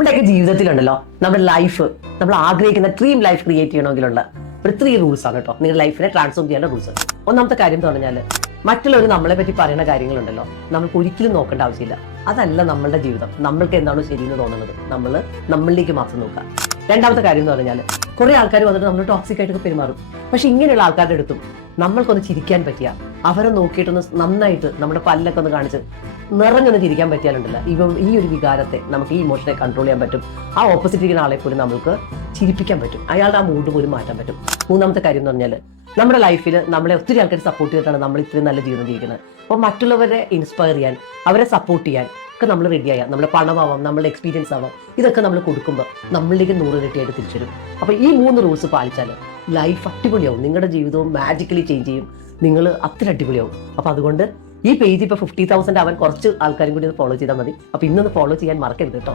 നമ്മുടെയൊക്കെ ജീവിതത്തിലുണ്ടല്ലോ നമ്മുടെ ലൈഫ് നമ്മൾ ആഗ്രഹിക്കുന്ന ഡ്രീം ലൈഫ് ക്രിയേറ്റ് ചെയ്യണമെങ്കിലുള്ള ഒരു 3 റൂൾസ് ആണ് കേട്ടോ നിങ്ങളുടെ ലൈഫിനെ ട്രാൻസ്ഫോം ചെയ്യേണ്ട റൂൾസ്. ഒന്നാമത്തെ കാര്യം എന്ന് പറഞ്ഞാൽ മറ്റുള്ളവർ നമ്മളെ പറ്റി പറയുന്ന കാര്യങ്ങളുണ്ടല്ലോ നമുക്ക് ഒരിക്കലും നോക്കേണ്ട ആവശ്യമില്ല. അതല്ല നമ്മളുടെ ജീവിതം. നമ്മൾക്ക് എന്താണോ ശരിയെന്ന് തോന്നുന്നത് നമ്മൾ നമ്മളിലേക്ക് മാത്രം നോക്കുക. രണ്ടാമത്തെ കാര്യം എന്ന് പറഞ്ഞാൽ കുറെ ആൾക്കാർ വന്നിട്ട് നമ്മൾ ടോക്സിക് ആയിട്ടൊക്കെ പെരുമാറും. പക്ഷെ ഇങ്ങനെയുള്ള ആൾക്കാരുടെ അടുത്തും നമ്മൾക്കൊന്ന് ചിരിക്കാൻ പറ്റിയ അവരെ നോക്കിയിട്ടൊന്ന് നന്നായിട്ട് നമ്മുടെ പല്ലൊക്കെ ഒന്ന് കാണിച്ച് നിറഞ്ഞൊന്ന് ചിരിക്കാൻ പറ്റിയാലുണ്ടല്ല ഈ ഒരു വികാരത്തെ നമുക്ക് ഈ ഇമോഷനെ കൺട്രോൾ ചെയ്യാൻ പറ്റും. ആ ഓപ്പോസിറ്റ് ഇരിക്കുന്ന ആളെ പോലും നമുക്ക് ചിരിപ്പിക്കാൻ പറ്റും. അയാളുടെ ആ മൂഡ് പോലും മാറ്റാൻ പറ്റും. മൂന്നാമത്തെ കാര്യം എന്ന് പറഞ്ഞാൽ നമ്മുടെ ലൈഫിൽ നമ്മളെ ഒത്തിരി ആൾക്കാർ സപ്പോർട്ട് ചെയ്തിട്ടാണ് നമ്മൾ ഇത്രയും നല്ല ജീവിതം ജീവിക്കുന്നത്. അപ്പോൾ മറ്റുള്ളവരെ ഇൻസ്പയർ ചെയ്യാൻ അവരെ സപ്പോർട്ട് ചെയ്യാൻ ഒക്കെ നമ്മൾ റെഡിയായാൽ നമ്മുടെ പണമാവാം നമ്മുടെ എക്സ്പീരിയൻസ് ആവാം ഇതൊക്കെ നമ്മൾ കൊടുക്കുമ്പോൾ നമ്മളിലേക്ക് 100 ഇരട്ടിയായിട്ട് തിരിച്ചു വരും. അപ്പോൾ ഈ 3 റൂൾസ് പാലിച്ചാൽ ലൈഫ് അടിപൊളിയാവും. നിങ്ങളുടെ ജീവിതവും മാജിക്കലി ചേഞ്ച് ചെയ്യും. നിങ്ങൾ അത്ര അടിപൊളിയാവും. അപ്പോൾ അതുകൊണ്ട് ഈ പേജ് ഇപ്പോൾ 50,000 ആവാൻ കുറച്ച് ആൾക്കാരും കൂടി ഒന്ന് ഫോളോ ചെയ്താൽ മതി. അപ്പോൾ ഇന്നൊന്ന് ഫോളോ ചെയ്യാൻ മറക്കരുത് കേട്ടോ.